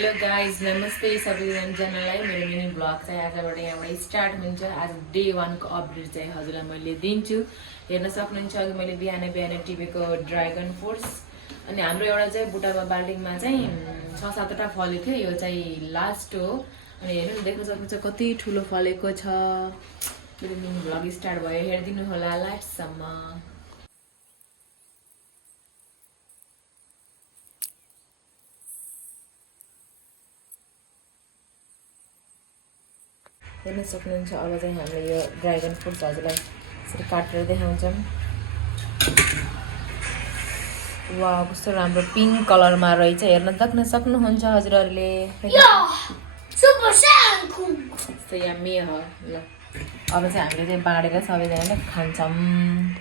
Hello guys नमस्ते सबैजनालाई मेरो मिनी ब्लग चाहिँ आजबाट यहाँबाट स्टार्ट हुन्छ। आज डे 1 को अपडेट चाहिँ हजुरलाई मैले दिन्छु। हेर्न सक्नुहुन्छ अघि मैले बिहान टिपेको ड्रागन फ्रुट्स अनि हाम्रो एउटा चाहिँ बुट्टामा बाल्टिङमा चाहिँ 6-7 वटा फलेको थियो। यो चाहिँ लास्ट हो अनि हेर्नु न, देख्न सक्नुहुन्छ कति ठुलो फलेको छ। मेरो मिनी ब्लग स्टार्ट भयो, हेरिदिनु होला लास्टसम्म। हेर्न सक्नुहुन्छ। अब चाहिँ हामीले यो ड्रागन फ्रुट्स हजुरलाई यसरी काटेर देखाउँछौँ। वा कस्तो राम्रो पिङ्क कलरमा रहेछ, हेर्न देख्न सक्नुहुन्छ हजुरहरूले। यम्मी हो। ल अब चाहिँ हामीले चाहिँ बाँडेर सबैजनाले खान्छौँ।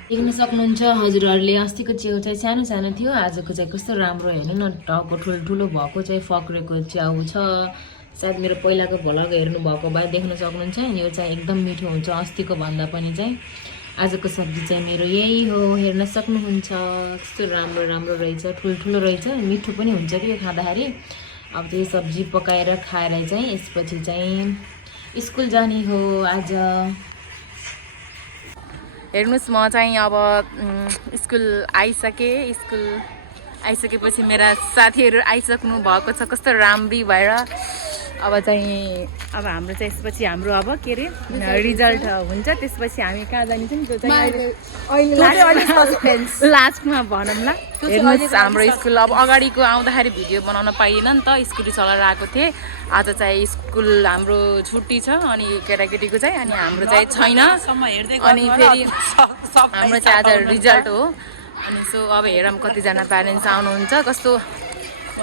देख्न सक्नुहुन्छ हजुरहरूले, अस्तिको च्याउ चाहिँ सानो सानो थियो, आजको चाहिँ कस्तो राम्रो हेर्नु न, टाउको ठुलो भएको चाहिँ फक्रेको च्याउ छ। सायद मेरो पहिलाको भ्लग हेर्नु भएको भए देख्न सक्नुहुन्छ। यो चाहिँ एकदम मिठो हुन्छ अस्तिको भन्दा पनि चाहिँ। आजको सब्जी चाहिँ मेरो यही हो, हेर्न सक्नुहुन्छ। कस्तो राम्रो रहेछ, ठुलो रहेछ, मिठो पनि हुन्छ कि यो खाँदाखेरि। अब चाहिँ सब्जी पकाएर खाएर चाहिँ यसपछि चाहिँ स्कुल जाने हो आज। हेर्नुहोस् म चाहिँ अब स्कुल आइसकेपछि मेरा साथीहरू आइसक्नु भएको छ, कस्तो राम्री भएर। अब हाम्रो चाहिँ यसपछि हाम्रो अब के अरे रिजल्ट हुन्छ, त्यसपछि हामी कहाँ जानेछौँ त्यो चाहिँ लास्टमा भनौँला। हेर्नुहोस् हाम्रो स्कुल अब अगाडिको आउँदाखेरि भिडियो बनाउन पाइएन नि त, स्कुटी चलाएर आएको थिएँ। आज चाहिँ स्कुल हाम्रो छुट्टी छ अनि केटाकेटीको चाहिँ, अनि हाम्रो चाहिँ छैन। अनि फेरि हाम्रो चाहिँ आज रिजल्ट हो। अनि सो अब हेरौँ कतिजना प्यारेन्ट्स आउनुहुन्छ, कस्तो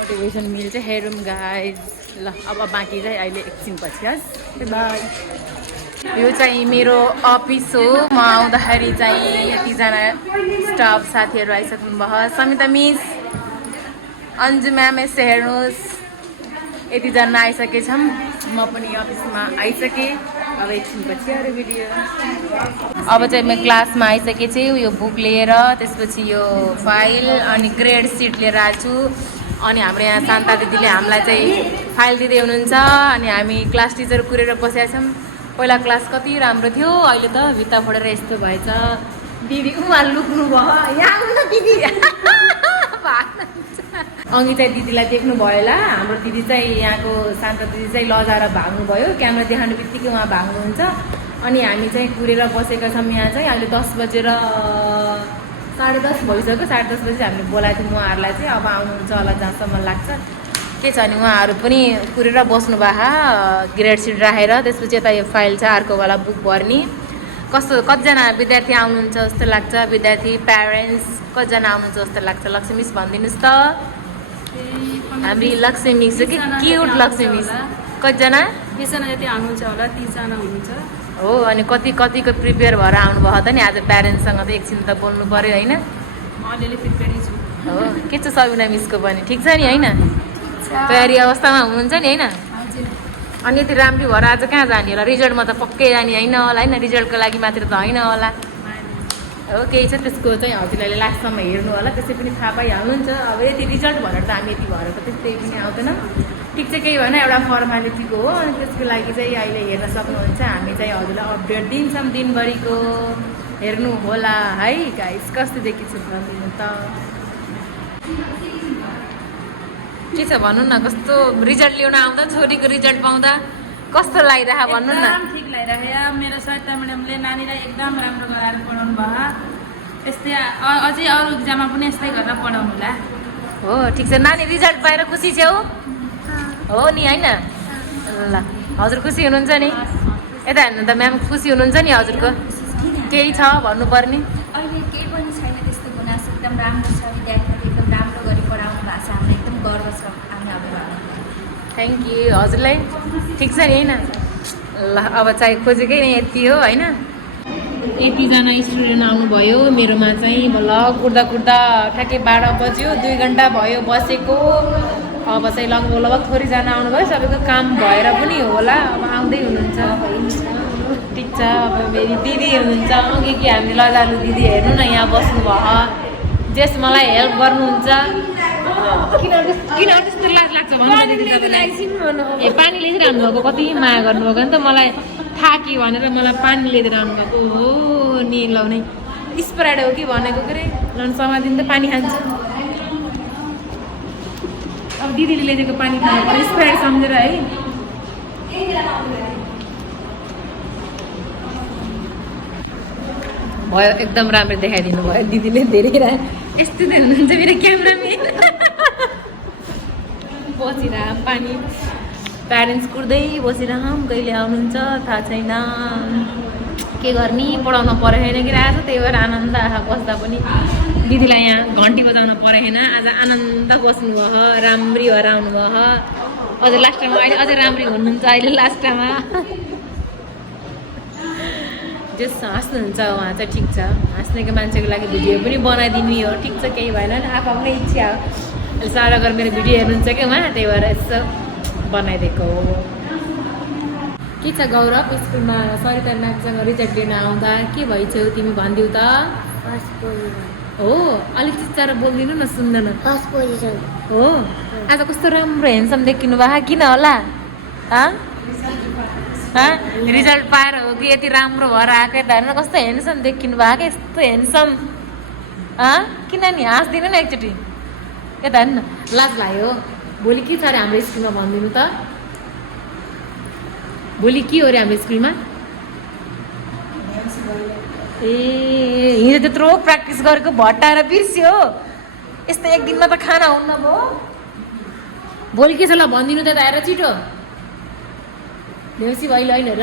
मोटिभेसन मिल्छ, हेरौँ गाइज। ल अब बाँकी चाहिँ अहिले एकछिनपछि बाई। यो चाहिँ मेरो अफिस हो। म आउँदाखेरि चाहिँ यतिजना स्टाफ साथीहरू आइसक्नु भयो। समिता मिस, अन्जु म्याम, यसो हेर्नुहोस् यतिजना आइसकेछौँ। म पनि अफिसमा आइसकेँ। अब एकछिनपछि अरू भिडियो। अब चाहिँ म क्लासमा आइसकेछु, यो बुक लिएर, त्यसपछि यो फाइल अनि ग्रेड सिट लिएर आएको छु। अनि हाम्रो यहाँ शान्ता दिदीले हामीलाई चाहिँ फाइल दिँदै हुनुहुन्छ अनि हामी क्लास टिचर कुरेर बसेका छौँ। पहिला क्लास कति राम्रो थियो, अहिले त भित्ता फोडेर यस्तो भएछ। दिदी उहाँ लुक्नु भयो, यहाँ दिदी अघि चाहिँ दिदीलाई देख्नु भयो होला। हाम्रो दिदी चाहिँ यहाँको शान्ता दिदी चाहिँ लजाएर भाग्नुभयो, क्यामेरा देखाउने बित्तिकै उहाँ भाग्नुहुन्छ। अनि हामी चाहिँ कुरेर बसेका छौँ। यहाँ चाहिँ अहिले 10 बजेर 10:30 भइसक्यो। 10:30 बजी हामीले बोलाएको थियौँ उहाँहरूलाई चाहिँ। अब आउनुहुन्छ होला जहाँसम्म लाग्छ। के छ भने उहाँहरू पनि कुरेर बस्नु भएको ग्रेड सिट राखेर। त्यसपछि यता यो फाइल छ, अर्कोवाला बुक भर्ने। कतिजना विद्यार्थी आउनुहुन्छ जस्तो लाग्छ, विद्यार्थी प्यारेन्ट्स कतिजना आउनुहुन्छ जस्तो लाग्छ? लक्ष्मी मिस भनिदिनुहोस् त। हामी लक्ष्मी मिस हो कि क्युट लक्ष्मी मिस? कतिजना? 20 जना जति आउनुहुन्छ होला, 30 जना हुनुहुन्छ हो। अनि कतिको प्रिपेयर भएर आउनुभयो त नि? आज प्यारेन्ट्ससँग त एकछिन त बोल्नु पऱ्यो होइन? अलिअलि प्रिपेयरै छु। हो, के छ सबिना मिसको पनि ठिक छ नि होइन? तयारी अवस्थामा हुनुहुन्छ नि होइन? अनि यति राम्रो भएर आज कहाँ जाने होला? रिजल्टमा त पक्कै जाने होइन होला होइन? रिजल्टको लागि मात्र त होइन होला। हो, केही छ त्यसको चाहिँ हजुरले लास्टसम्म हेर्नु होला, त्यसै पनि थाहा पाइहाल्नुहुन्छ। अब यति रिजल्ट भनेर त हामी यति भएर त त्यस्तै पनि आउँदैन। ठिक चाहिँ केही भएन, एउटा फर्मालिटीको हो। अनि त्यसको लागि चाहिँ अहिले हेर्न सक्नुहुन्छ, हामी चाहिँ हजुरलाई अपडेट दिन्छौँ दिनभरिको। हेर्नु होला है गाइस, कस्तो देखिन्छ भनिदिनु त। के छ भन्नु न, कस्तो रिजल्ट ल्याउन आउँदा, छोरीको रिजल्ट पाउँदा कस्तो लागिरह भन्नु न? ठिक लागिरह्यो। मेरो सरिता म्याडमले नानीलाई एकदम राम्रो गराएर पढाउनु भयो। यस्तै अझै अरू इक्जाममा पनि यस्तै गरेर पढाउनु होला। हो, ठिक छ। नानी रिजल्ट पाएर खुसी छौ? हो नि होइन? ल हजुर खुसी हुनुहुन्छ नि? यता हेर्नु त, म्याम खुसी हुनुहुन्छ नि हजुरको? केही छ भन्नुपर्ने? अहिले केही पनि छैन त्यस्तो गुनासो, एकदम राम्रो छ। विद्यार्थीले एकदम राम्रो गरी पढाउनु भएको छ, हामीलाई एकदम गर्व छ। हामी अब थ्याङ्क यू। हजुरलाई ठिक छ नि होइन? ल अब चाहिँ खोजेकै नै यति हो होइन? यतिजना स्टुडेन्ट आउनुभयो। मेरोमा चाहिँ भ्लग कुर्दा ठ्याक्कै 12 बज्यो। 2 घन्टा भयो बसेको। अब चाहिँ लगभग थोरैजना आउनुभयो, सबैको काम भएर पनि होला। अब आउँदै हुनुहुन्छ। ठिक छ। अब मेरी दिदी हुनुहुन्छ अघि कि हामीले लजालु दिदी हेर्नु न यहाँ बस्नु भयो, जेस मलाई हेल्प गर्नुहुन्छ। किन त्यस्तो लाज लाग्छ भन्नु ए पानी ल्याइदिएर आउनुभएको कति माया गर्नुभएको नि त मलाई थाहा के भनेर मलाई पानी ल्याइदिएर आउनुभएको हो नि लाउने स्प्राइड हो कि भनेको के अरे लन समादिन त पानी खान्छु अब दिदीले ल्याइदिएको पानी खानु स्प्राइड सम्झेर है भयो एकदम राम्रो देखाइदिनु भयो दिदीले धेरै यस्तो हुनुहुन्छ मेरो क्यामेराम्यान बसिरहँ पानी प्यारेन्ट्स कुर्दै बसिरहँ कहिले आउनुहुन्छ थाहा छैन के गर्ने पढाउन परेन कि आज त्यही भएर आनन्द आँखा बस्दा पनि दिदीलाई यहाँ घन्टी बजाउन परेन आज आनन्द बस्नुभयो राम्री भएर आउनुभयो अझ लास्टमा अहिले अझै राम्री हुनुहुन्छ अहिले लास्टमा जस हाँस्नुहुन्छ उहाँ चाहिँ ठिक छ हाँस्नेको मान्छेको लागि भिडियो पनि बनाइदिने हो ठिक छ केही भएन नि आफ्नै इच्छा हो अहिले साह्रो गरेर मेरो भिडियो हेर्नुहुन्छ क्या उहाँ त्यही भएर यसो बनाइदिएको हो के छ गौरव स्कुलमा सरिता म्यामसँग रिजल्ट लिन आउँदा के भइछौ तिमी भनिदिऊ त हो अलिक चिच्चाएर बोलिदिनु न सुन्दैन हो आज कस्तो राम्रो हेन्डसम देखिनु भयो किन होला रिजल्ट पाएर हो कि यति राम्रो भएर आएको यता हेर्नु कस्तो हेन्डसम देखिनु भएको यस्तो हेन्डसम किन नि हाँस्दिनु न एकचोटि यता हेर्नु न लाज लाग्यो भोलि के छ अरे हाम्रो स्कुलमा भनिदिनु त भोलि के हो अरे हाम्रो स्कुलमा ए हिजो त्यत्रो प्र्याक्टिस गरेको भट्टाएर बिर्स्यो यस्तो एक दिनमा त खाना हुन्न भयो भोलि के छ ल भनिदिनु त आएर छिटो देउसी भइल होइन र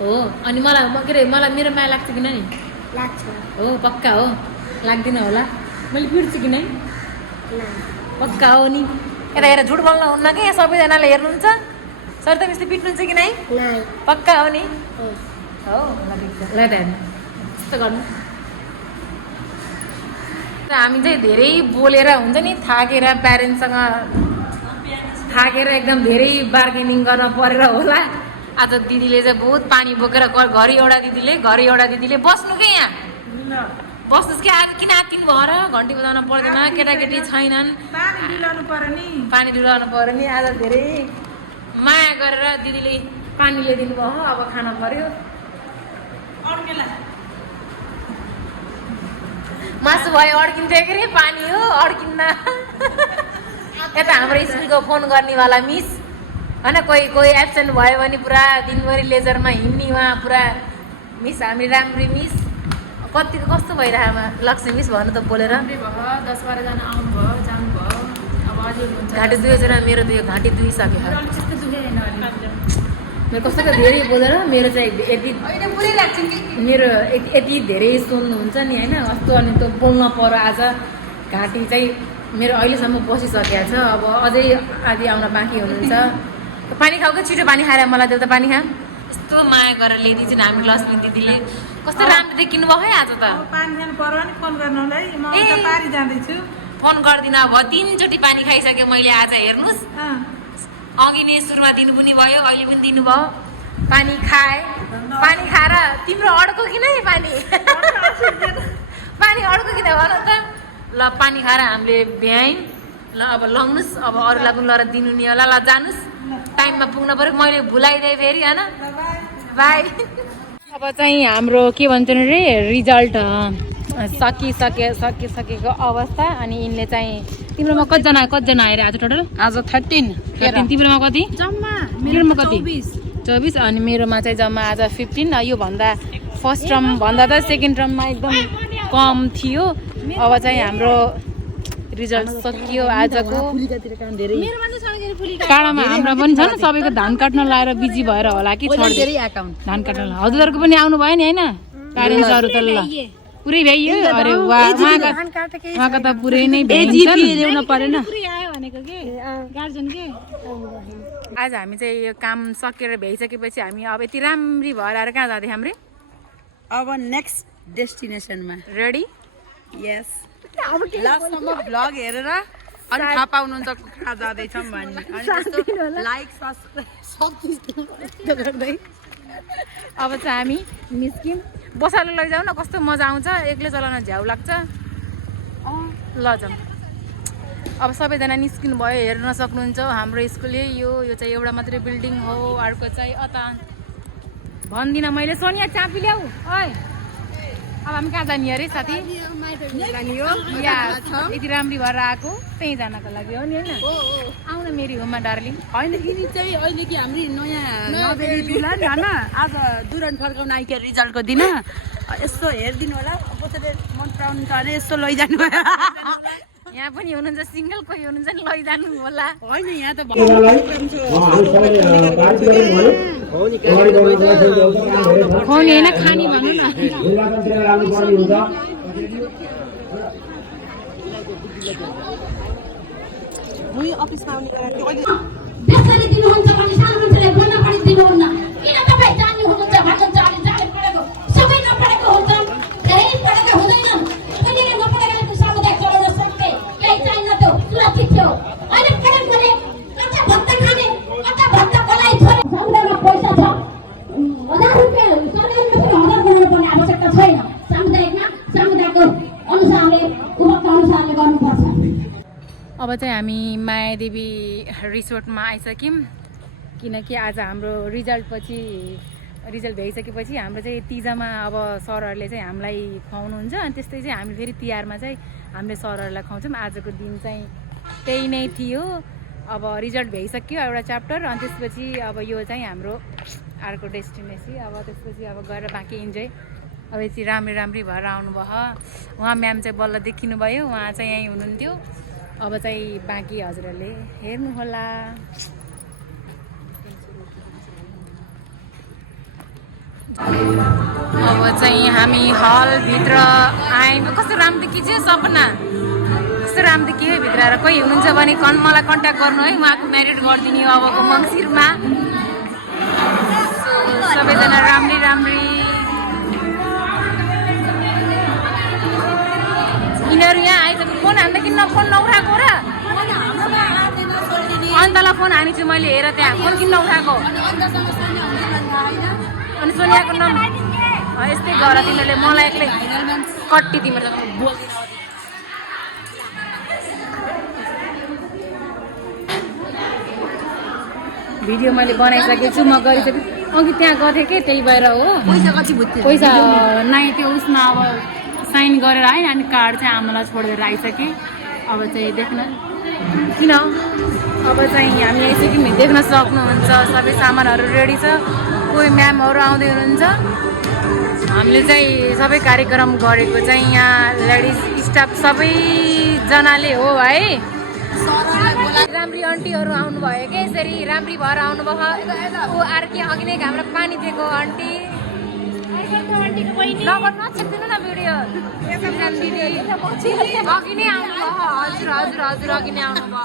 हो अनि मलाई के अरे मलाई मेरो माया लाग्छ कि नै लाग्छ हो पक्का हो लाग्दैन होला मैले बिर्छु कि नै पक्का हो नि यता हेर झुट बोल्न हुन्न कि यहाँ सबैजनाले हेर्नुहुन्छ सर त मिसले पिट्नुहुन्छ कि नै पक्का हो नि हो ल त हेर्नु यस्तो गर्नु हामी चाहिँ धेरै बोलेर हुन्छ नि थाकेर प्यारेन्ट्ससँग थाकेर एकदम धेरै बार्गेनिङ गर्न परेर होला आज दिदीले चाहिँ बहुत पानी बोकेर घरि एउटा दिदीले बस्नु के यहाँ बस्नुहोस् कि आज किन आत्तिनु भयो र घन्टी बजाउन पर्दैन केटाकेटी छैनन् पानी डुलाउनु पर्यो नि आज धेरै माया गरेर दिदीले पानी ल्याइदिनु भयो अब खान पर्यो मासु भयो अड्किन्थ्यो के अरे पानी हो अड्किन्न यता हाम्रो स्कुलको फोन गर्नेवाला मिस होइन कोही एब्सेन्ट भयो भने पुरा दिनभरि लेजरमा हिँड्ने उहाँ पुरा मिस हामी राम्री मिस कस्तो भइरहेमा लक्ष्मी मिस भन्नु त बोलेर 10-12 जना आउनुभयो जानुभयो अब अझै हुन्छ घाँटी दुईजना मेरो त यो घाँटी दुइसक्यो त्यस्तो दुखेन मेरो कस्तो धेरै बोलेर मेरो चाहिँ यति मेरो यति धेरै सुन्नुहुन्छ नि होइन कस्तो अनि त बोल्न पर्यो आज घाँटी चाहिँ मेरो अहिलेसम्म बसिसकेको छ अब अझै आदि आउन बाँकी हुनुहुन्छ पानी खाऊ कि छिटो पानी खाएर मलाई देऊ त पानी खा यस्तो माया गरेर ल्याइदिन्छ हामी लक्ष्मी दिदीले कस्तो राम्रो देखिनु भयो है आज त पानी खानु पर्यो नि फोन गर्नुलाई म त पारी जाँदैछु फोन गर्दिनँ अब 3 चोटि पानी खाइसकेँ मैले आज हेर्नुहोस् अघि नै सुरुमा दिनु पनि भयो अहिले पनि दिनुभयो पानी खाए पानी खाएर तिम्रो अड्को कि नै पानी पानी अड्को किन भन त ल पानी खाएर हामीले भ्यायौँ ल अब लग्नुहोस् अब अरूलाई पनि लएर दिनु नि होला ल जानुहोस् टाइममा पुग्न पऱ्यो मैले भुलाइदिएँ फेरि होइन बाई अब चाहिँ हाम्रो के भन्छन् अरे रिजल्ट सकिसकेको अवस्था अनि यिनले चाहिँ तिम्रोमा कतिजना आएर आज टोटल आज 13 तिम्रोमा कति जम्मा मेरोमा कति 24 अनि मेरोमा चाहिँ जम्मा आज 15 यो भन्दा फर्स्ट टर्म भन्दा त सेकेन्ड टर्ममा एकदम कम थियो अब चाहिँ हाम्रो रिजल्ट सकियो आजको टाढामा हाम्रो पनि छ नि सबैको धान काट्न लाएर बिजी भएर होला कि धान काट्न हजुरहरूको पनि आउनु भयो नि होइन प्यारेन्ट्सहरू त ल पुरै भ्याइयो अरे उहाँको त पुरै नै ल्याउन परेन आज हामी चाहिँ यो काम सकेर भ्याइसकेपछि हामी अब यति राम्री भएर आएर कहाँ जाँदै हाम्रो अब नेक्स्ट डेस्टिनेसनमा रेडी यस लास्टसम्म भ्लग हेरेर अनि थाहा पाउनुहुन्छ कहाँ जाँदैछौँ भन्ने अनि त्यस्तो लाइक सब्सक्राइब गर्दै अब चाहिँ हामी निस्क्यौँ बसालेर लैजाऊ न कस्तो मजा आउँछ एक्लै चलाउन झ्याउ लाग्छ ल जाउँ अब सबैजना निस्किनु भयो, हेर्न सक्नुहुन्छ हाम्रो स्कुल यो चाहिँ एउटा मात्रै बिल्डिङ हो। अर्को चाहिँ अता भन्दिनँ मैले। सोनिया चापी ल्याऊ ओइ। अब हामी कहाँ जाने अरे साथी? या यति राम्री भएर आएको त्यहीँ जानको लागि हो नि होइन? आउन मेरी होममा डार्लिङ। होइन यिनी चाहिँ अहिले कि हाम्रो नयाँ नबेली दुल्हन होइन आज दुरान फर्काउन आइके रिजल्टको दिन यसो हेरिदिनु होला। कसैले मन पराउनु छ भने यसो लैजानु यहाँ पनि हुनुहुन्छ सिङ्गल कोही हुनुहुन्छ नि लैजानु होला। होइन यहाँ त खुवाउने होइन खाने भन्नु न। त्यसरी दिनुहुन्छ भने सानो मान्छेले बोल्न पनि दिनुहुन्न। किन तपाईँ जान्नु हुनुहुन्छ भन्नुहुन्छ? अलि जाने पढेको सबै नपढेको हुन्छन्, धेरै पढेका हुँदैनन्। उनीहरूले नपढेकाले सामुदायिक चलाउन सक्ने केही चाहिन्न त्यो सुरक्षित थियो। अहिले पढेको भने कच्चा भत्ता खाने, कच्चा भत्ता कसलाई छोरे? समुदायमा पैसा छ, 1000 रुपियाँ सरकारीमा पनि 1000 बनाउनु पर्ने आवश्यकता छैन। सामुदायिकको अनुसारले उपभोक्ता अनुसारले गर्नुपर्छ। अब चाहिँ हामी मायादेवी रिसोर्टमा आइसक्यौँ, किनकि आज हाम्रो रिजल्ट भइसकेपछि हाम्रो चाहिँ तिजामा अब सरहरूले चाहिँ हामीलाई खुवाउनुहुन्छ। अनि त्यस्तै चाहिँ हामी फेरि तिहारमा चाहिँ हामीले सरहरूलाई खुवाउँछौँ। आजको दिन चाहिँ त्यही नै थियो। अब रिजल्ट भइसक्यो एउटा च्याप्टर, अनि त्यसपछि अब यो चाहिँ हाम्रो अर्को डेस्टिनेसन। अब त्यसपछि अब गएर बाँकी इन्जोय। अब यति राम्री भएर आउनुभयो। उहाँ म्याम चाहिँ बल्ल देखिनुभयो, उहाँ चाहिँ यहीँ हुनुहुन्थ्यो। अब चाहिँ बाँकी हजुरहरूले हेर्नुहोला। अब चाहिँ हामी हलभित्र आयौँ। कस्तो राम्रो देखिन्छ सपना, कस्तो राम्रो देखियो भित्र आएर। कोही हुनुहुन्छ भने मलाई कन्ट्याक्ट गर्नु है, उहाँको म्यारिड गरिदिने हो अबको मङ्सिरमा। सबैजना राम्री यिनीहरू यहाँ आइसक्यो। फोन हान्दा किन फोन नउठाएको र? अन्तलाई फोन हानेछु मैले, हेर त्यहाँ फोन किन नउठाएको? अनि सोनियाको नम्बर यस्तै गर तिमीहरूले। मलाई एक्लै कट्टी तिम्रो बोल्दिन। भिडियो मैले बनाइसकेको छु, म गरिसकेँ। अघि त्यहाँ गर्थेँ कि त्यही भएर हो। पैसा नाइ त्यो उसमा अब साइन गरेर आएँ। अनि कार्ड चाहिँ आमालाई छोडेर आइसकेँ। अब चाहिँ देख्न किन अब चाहिँ हामी आइसक्यौँ, देख्न सक्नुहुन्छ सबै सामानहरू रेडी छ। कोही म्यामहरू आउँदै हुनुहुन्छ। हामीले चाहिँ सबै कार्यक्रम गरेको चाहिँ यहाँ लेडिज स्टाफ सबैजनाले हो है। राम्री आन्टीहरू आउनुभयो क्या, यसरी राम्री भएर आउनुभयो। ऊ अर्की अघि नै हाम्रो पानी दिएको आन्टी नछेप्दिनु न भिडियो। दिदी अघि नै आउनुभयो। हजुर अघि नै आउनुभयो।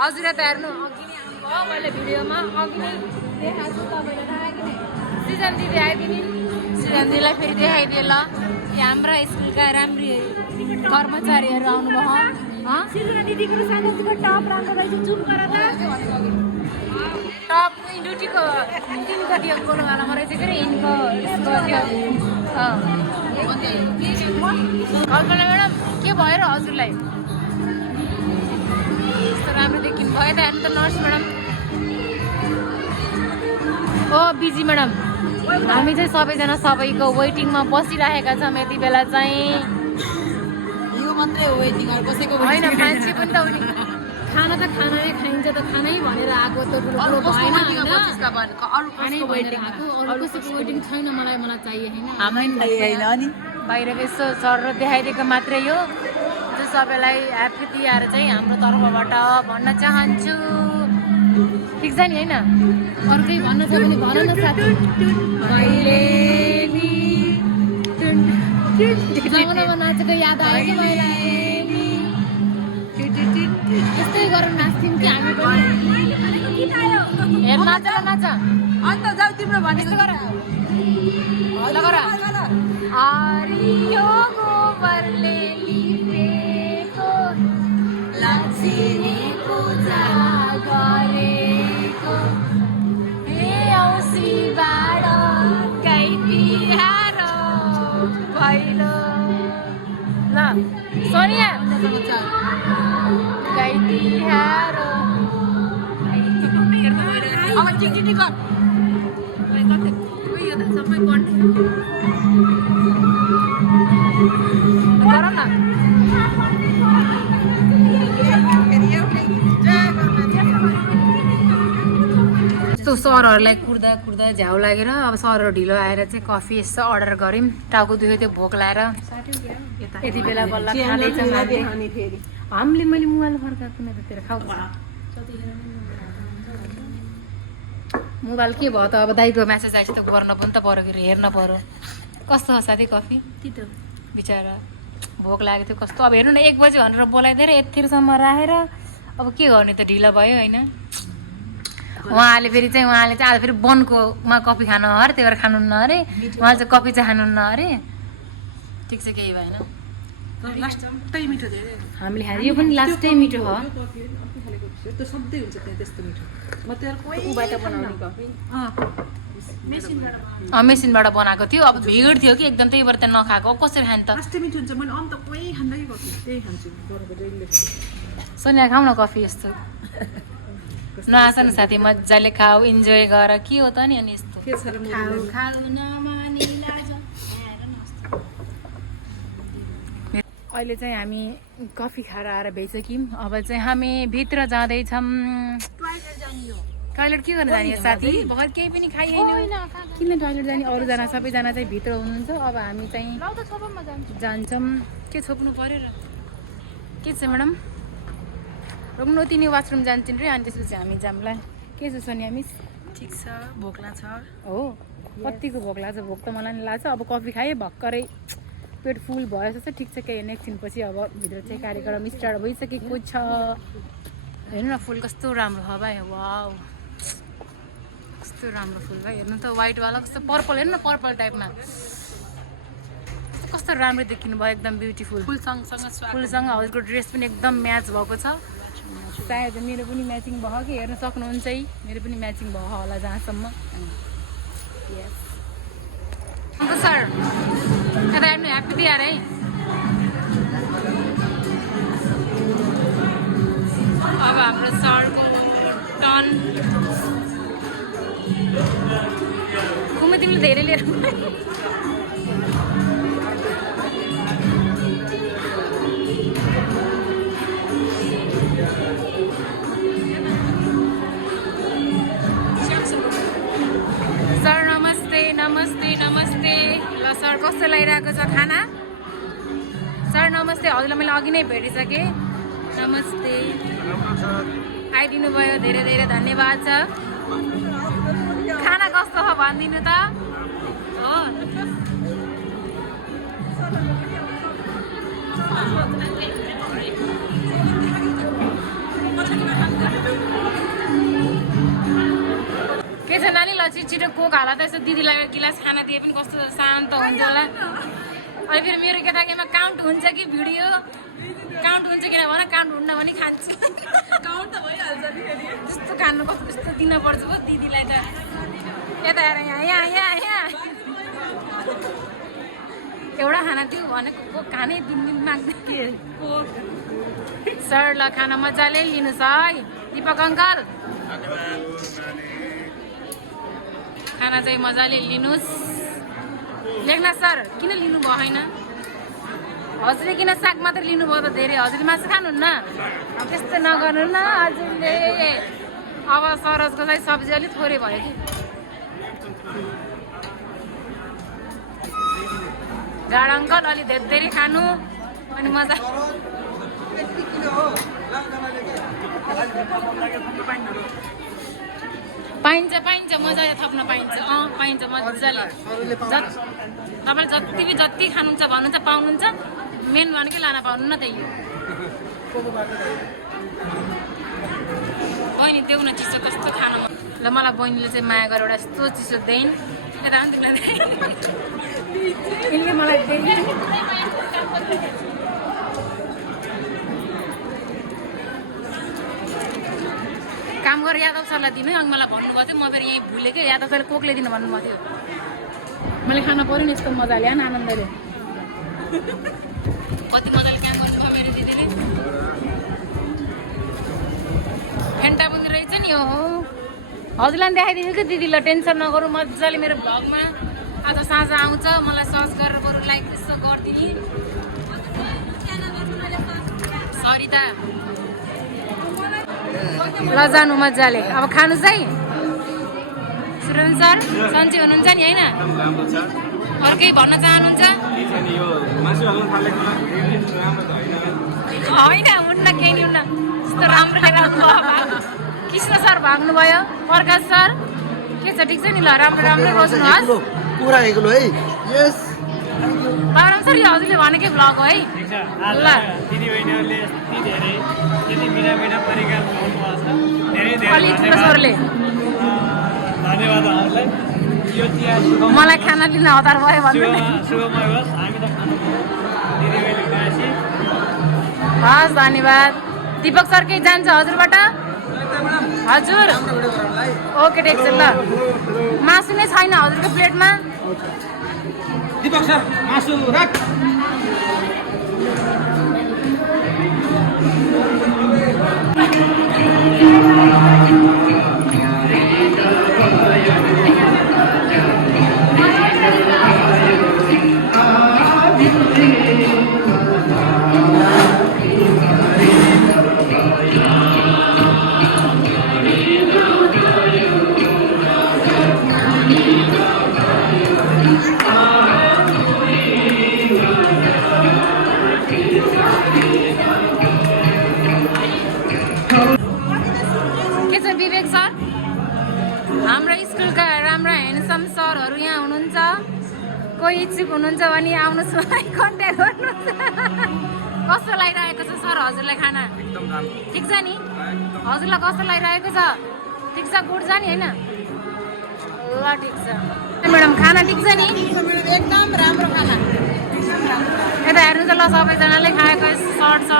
हजुर त हेर्नु अघि नै आउनुभयो। मैले भिडियोमा अघि नै देखाएको छु तपाईँले राखेको नि। सृजन दिदी आइदिने, सृजन दिदीलाई फेरि देखाइदिए ल। हाम्रा स्कुलका राम्री कर्मचारीहरू आउनुभयो। सृजना दिदीको सानोतिको टप राम्रो रहेछ, जुम गर त। टप ड्युटीको तिनको त्यो कोलोवालामा रहेछ के अरे यिनको त्यो कल्पना म्याडम के भयो र हजुरलाई? यस्तो राम्रो देखिनु भयो त। हेर्नु त नर्स म्याडम। ओ बिजी म्याडम, हामी चाहिँ सबैजना सबैको वेटिङमा बसिरहेका छौँ। यति बेला चाहिँ यो मात्रै हो वेटिङ, कसैको होइन मान्छे पनि त खाना त खाना नै खाइन्छ त, खानै भनेर आएको त ठुलो कुरो भएन होइन। खानै भनेर आएको, अरू कसैको वेटिङ छैन। मलाई चाहिए होइन। बाहिरको यसो सर देखाइदिएको मात्रै हो। जो सबैलाई ह्याप्पी तिहार चाहिँ हाम्रो तर्फबाट भन्न चाहन्छु। ठिक छ नि होइन? अरू केही भन्न छ भने भन न साथी। जमानामा नाचेको याद आयो कि मलाई। यस्तै गरेर नाच्थ्यौँ कि हामी पनि। हेर नाच नाच अन्त जाऊ तिम्रो भनेको गर हरियो गोबरले लिपेको लक्ष्मी पूजा गरेको हे औँसी बाड गाई तिहार भैलो। ल सोनिया गाई अब टिकटिक गर यो त सबै गर न यस्तो सरहरूलाई कुर्दा कुर्दा झ्याउ लागेर अब सरहरू ढिलो आएर चाहिँ कफी यसो अर्डर गऱ्यौँ टाउको दुख्यो त्यो भोक लाएर यति बेला बल्ल खाँदैछौँ हामीले मैले मोबाइल फर्काएको कुनै त तेरो खाऊ मोबाइल के भयो त अब दाइको म्यासेज आएछ त गर्न पनि त पऱ्यो कि हेर्न पऱ्यो कस्तो छ साथी कफी तितो बिचरा भोक लागेको थियो कस्तो अब हेर्नु न 1 बजी भनेर बोलाइदिएर यतिसम्म राखेर अब के गर्ने त ढिलो भयो होइन उहाँले चाहिँ आज फेरि बनकोमा कफी खानु अरे त्यही भएर खानुहुन्न अरे उहाँले चाहिँ कफी चाहिँ खानुहुन्न अरे ठिक चाहिँ केही भएन लास्टै मिठो धेरै हामीले खाने यो पनि लास्टै मिठो हो कफी अर्को खालेको त्यो सधैँ हुन्छ त्यहाँ त्यस्तो मिठो म त्यो उबाट बनाउने कफी मेसिनबाट बनाएको थियो अब भिड थियो कि एकदम त्यही भएर त्यहाँ नखाएको अब कसरी खाने त लास्टै मिठो हुन्छ मैले अन्त कोही खाँदै कफी त्यही खान्छु बरको जहिले सोनिया खाऊ न कफी यस्तो नआस न साथी मजाले खाऊ इन्जोय गर के हो त नि अनि यस्तो के छ र अहिले चाहिँ हामी कफी खाएर आएर भइसक्यौँ अब चाहिँ हामी भित्र जाँदैछौँ टोइलेट के गर्न जाने साथी भर्खर केही पनि खाइएन किन टोइलेट जाने अरूजना सबैजना चाहिँ भित्र हुनुहुन्छ अब हामी चाहिँ जान्छौँ के छोप्नु पर्यो र के छ म्याडम रोक्नु तिनी वासरुम जान्छन् रे अनि त्यसपछि हामी जाम्ला के छ सोनिया मिस ठिक छ भोक लाग्छ हो कतिको भोक लाग्छ भोक त मलाई नि लाग्छ अब कफी खाएँ भर्खरै पेट फुल भयो जस्तो ठिक छ केही एकछिनपछि अब भित्र चाहिँ कार्यक्रम स्टार्ट भइसकेको छ हेर्नु न फुल कस्तो राम्रो छ भाइ वाउ कस्तो राम्रो फुल भाइ हेर्नु त वाइटवाला कस्तो पर्पल हेर्नु न पर्पल टाइपमा कस्तो राम्रो देखिनु भयो एकदम ब्युटिफुल फुलसँग हजुरको ड्रेस पनि एकदम म्याच भएको छ सायद मेरो पनि म्याचिङ भयो कि हेर्न सक्नुहुन्छ है मेरो पनि म्याचिङ भयो होला जहाँसम्म सर यता हेर्नु ह्याप्पी तिहार है अब हाम्रो सरको टर्न कुमै तिमीले धेरै लिएर सर नमस्ते नमस्ते नमस्ते ल सर कस्तो लागिरहेको छ खाना सर नमस्ते हजुरलाई मैले अघि नै भेटिसकेँ नमस्ते आइदिनु भयो धेरै धेरै धन्यवाद छ खाना कस्तो छ भनिदिनु त हो के छ नानी ल छिटो कोक हाल त यसो दिदीलाई गिलास खाना दिए पनि कस्तो शान्त हुन्छ होला अनि फेरि मेरो केटाकेमा काउन्ट हुन्छ कि भिडियो काउन्ट हुन्छ कि भन काउन्ट हुन्न भने खान्छु काउन्ट त भइहाल्छ नि फेरि त्यस्तो खानु कस्तो त्यस्तो दिन पर्छ हो दिदीलाई त यता हेर यहाँ एउटा खाना थियो भनेको कोक खानै दिन माग्दै के सर ल खाना मजाले लिनुहोस् है दिपक अङ्कल खाना चाहिँ मजाले लिनुहोस् लेख्ना सर किन लिनु भएन हजुरले किन साग मात्रै लिनुभयो त धेरै हजुरले मासु खानुहुन्न त्यस्तो नगर्नु न हजुरले अब सरजको चाहिँ सब्जी अलिक थोरै भयो कि झाड अङ्कल अलि धेरै खानु अनि मजा पाइन्छ मजाले थप्न पाइन्छ पाइन्छ मजाले तपाईँले जति खानुहुन्छ भन्नुहुन्छ पाउनुहुन्छ मेन भनेकै लान पाउनु न त्यही बहिनी देऊ न चिसो कस्तो खानु ल मलाई बहिनीले चाहिँ माया गरेर एउटा यस्तो चिसो देन यता यिनले मलाई काम गरेर यादव सरलाई दिनु अघि मलाई भन्नुभएको थियो म फेरि यहीँ भुलेँ कि यादव सरले कोकले दिनु भन्नुभएको थियो मैले खानु पऱ्यो नि यस्तो मजाले आनन्दले कति मजाले काम गर्नुभयो मेरो दिदीले फेन्टा पनि रहेछ नि हो हजुरलाई देखाइदिन्छु कि दिदी ल टेन्सन नगरौँ मजाले मेरो भ्लगमा आज साँझ आउँछ मलाई सर्च गरेर बरु लाइक यसो गरिदिने सरिता ल जानु मजाले अब खानु चाहिँ सुरन सर सन्चै हुनुहुन्छ नि होइन अरू केही भन्न चाहनुहुन्छ होइन हुन्न केही नि हुन्न यस्तो राम्रो कृष्ण सर भाग्नुभयो प्रकाश सर के छ ठिक छ नि ल राम्रो राम्रो बस्नुहोस् पारम सर यो हजुरले भनेकै भ्लग हो है ल अलि ठुलो स्वरले मलाई खाना लिन हतार भयो भन्नु हस् धन्यवाद दिपक सर केही जान्छ हजुरबाट हजुर ओके ठिक छ ल मासु नै छैन हजुरको प्लेटमा दिपक सर मासु राख विवेक सर हाम्रो स्कुलका राम्रा ह्यान्डसम सरहरू यहाँ हुनुहुन्छ कोही इच्छुक हुनुहुन्छ भने आउनुहोस् मलाई कन्ट्याक्ट गर्नुहोस् कस्तो लागिरहेको छ सर हजुरलाई खाना ठिक छ नि हजुरलाई कस्तो लागिरहेको छ ठिक छ गुड छ नि होइन ल ठिक छ म्याडम खाना ठिक छ नि एकदम राम्रो खाना यता हेर्नु त ल सबैजनाले खाएको सर्ट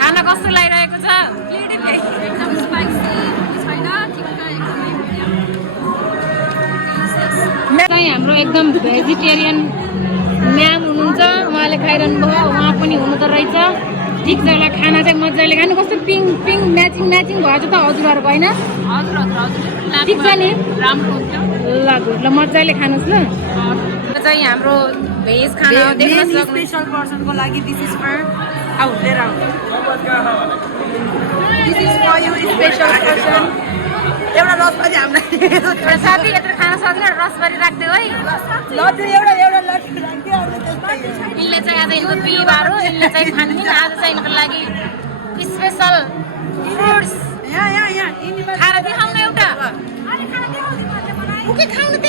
खाना कस्तो लागिरहेको छ एकदम स्पाइसी छैन ठिक्क चाहिँ हाम्रो एकदम भेजिटेरियन म्याम हुनुहुन्छ उहाँले खाइरहनु भयो उहाँ पनि हुनु त रहेछ ठिक छ ल खाना चाहिँ मजाले खानु कस्तो पिङ म्याचिङ भएछ त हजुरहरूको होइन ठिक छ नि राम्रो हुन्छ ल ल मजाले खानुहोस् ल चाहिँ हाम्रो भेज खाना देख्न सक्नुहुन्छ स्पेशल पर्सनको लागि दिस इज फर आउ लिएर our this is for you special person एउटा रसबारी हामीलाई एउटा साथी यत्रो खाना सक्दैन रसबारी राख्दियो है लड्डु एउटा लड्डु राख्दियो यिनले चाहिँ आज यिनको बिहिबार हो यिनले चाहिँ खान्दिन आज चाहिँ यिनको लागि स्पेसल फ्रुट्स यहाँ खाएर देखाउन एउटा ओके खाउन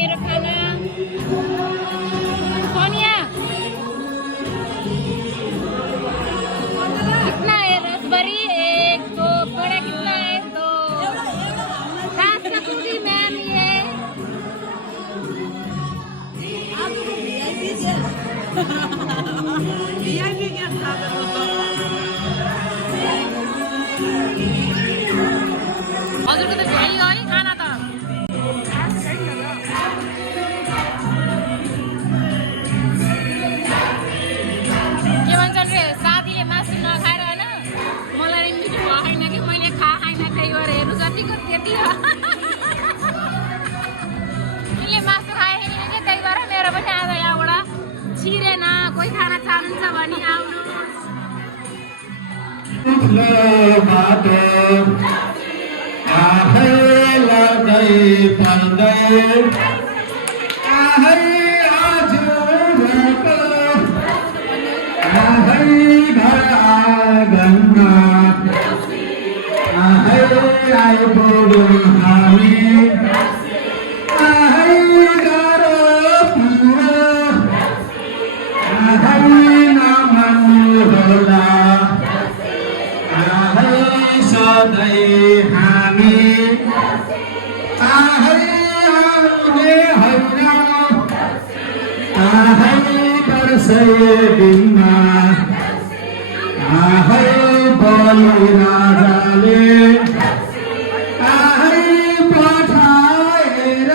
मेरो खाना सोनिया कितना है रसबरी एक दो बड़ा कितना है दो खास सकूंगी मैम ये हजुरको त भ्याइ हो है खाना त के भन्छन् रे साथीले मासु नखाएर होइन मलाई मिठो भएन कि मैले खाएन त्यही भएर हेर्नु जतिको त्यति हो यिनले मासु खाएन कि त्यही भएर मेरो पनि आज यहाँबाट छिरेन कोही खाना चाहनुहुन्छ भने नमान्नुहोला आहै सधैँ हामी आहै आउने होइन आहै वर्षै दिनमा आहै बलि राजाले आहै पठाएर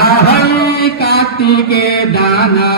आहै कार्तिके दाना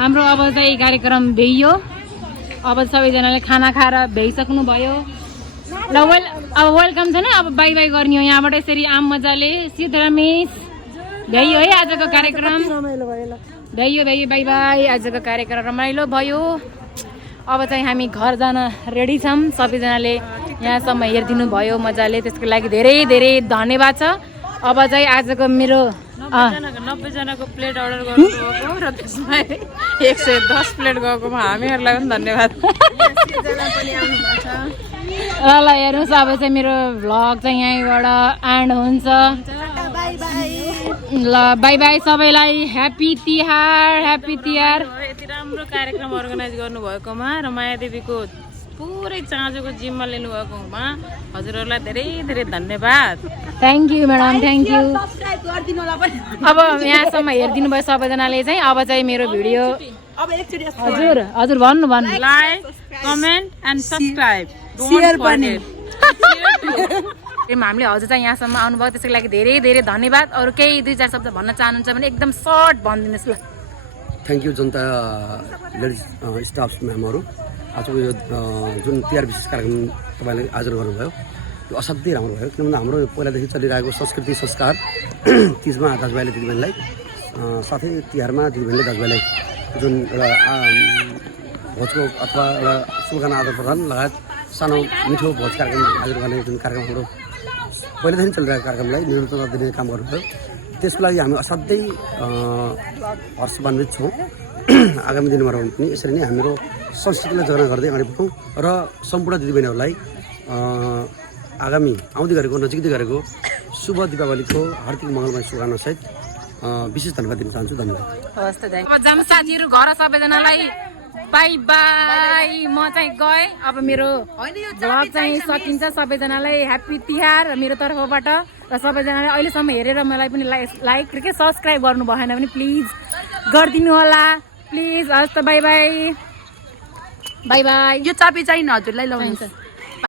हाम्रो अब चाहिँ कार्यक्रम भ्याइयो। अब सबैजनाले खाना खाएर भ्याइसक्नु भयो। ल अब वेलकम छैन, अब बाई बाई गर्ने हो यहाँबाट यसरी आम मजाले। सिद्ध रमेश भ्याइयो है आजको कार्यक्रम, भ्याइयो बाई बाई। आजको कार्यक्रम रमाइलो भयो। अब चाहिँ हामी घर जान रेडी छौँ। सबैजनाले यहाँसम्म हेरिदिनु भयो मजाले, त्यसको लागि धेरै धेरै धन्यवाद छ। अब चाहिँ आजको मेरो 90 जनाको प्लेट अर्डर गर्नुभएको र त्यसमा 110 प्लेट गएकोमा हामीहरूलाई पनि धन्यवाद। ल हेर्नुहोस्, अब चाहिँ मेरो भ्लग चाहिँ यहीँबाट एन्ड हुन्छ। ल बाई बाई सबैलाई। Happy Tihar, happy Tihar. यति राम्रो कार्यक्रम अर्गनाइज गर्नुभएकोमा र माया देवीको पुरै चाँजोको जिम्मा लिनुभएकोमा हजुरहरूलाई धेरै धेरै धन्यवाद। Thank you madam, thank you. अब यहाँसम्म हेरिदिनु भयो सबैजनाले चाहिँ। अब चाहिँ मेरो भिडियो हजुर हजुर भन्नु like, comment and subscribe, share पनि। हामीले हजुर चाहिँ यहाँसम्म आउनुभयो, त्यसको लागि धेरै धेरै धन्यवाद। अरू केही 2-4 शब्द भन्न चाहनुहुन्छ भने एकदम सर्ट भनिदिनुहोस् ल। Thank you Janata ladies staff म्यामहरू। आजको यो जुन तिहार विशेष कार्यक्रम तपाईँले आयोजन गर्नुभयो यो असाध्यै राम्रो भयो। किनभने हाम्रो पहिलादेखि चलिरहेको संस्कृति संस्कार तिजमा दाजुभाइले दिदीबहिनीलाई, साथै तिहारमा दिदीबहिनीले दाजुभाइलाई जुन एउटा भोजको अथवा एउटा शुभकामना आदान प्रदान लगायत सानो मिठो भोज कार्यक्रम आयोजन गर्ने जुन कार्यक्रम हाम्रो पहिलादेखि चलिरहेको कार्यक्रमलाई निरन्तरता दिने काम गर्नुभयो। त्यसको लागि हामी असाध्यै हर्षान्वित छौँ। आगामी दिनमा पनि यसरी नै हाम्रो संस्कृतिलाई जगना गर्दै अगाडि बढौँ र सम्पूर्ण दिदीबहिनीहरूलाई आगामी आउँदै गरेको नजिकै गरेको शुभ दीपावलीको हार्दिक मङ्गलमय शुभकामनासहित विशेष धन्यवाद दिन चाहन्छु। धन्यवाद। हवस् त साथीहरू, घर सबैजनालाई बाई बाई। म चाहिँ गएँ, अब मेरो भ्लग चाहिँ सकिन्छ। सबैजनालाई ह्याप्पी तिहार मेरो तर्फबाट। र सबैजनाले अहिलेसम्म हेरेर मलाई पनि लाइक के सब्सक्राइब गर्नु भएन भने प्लिज गरिदिनु होला प्लिज। हस् त बाई बाई, बाई बाई। यो चाबी चाहिन हजुरलाई लाउनु।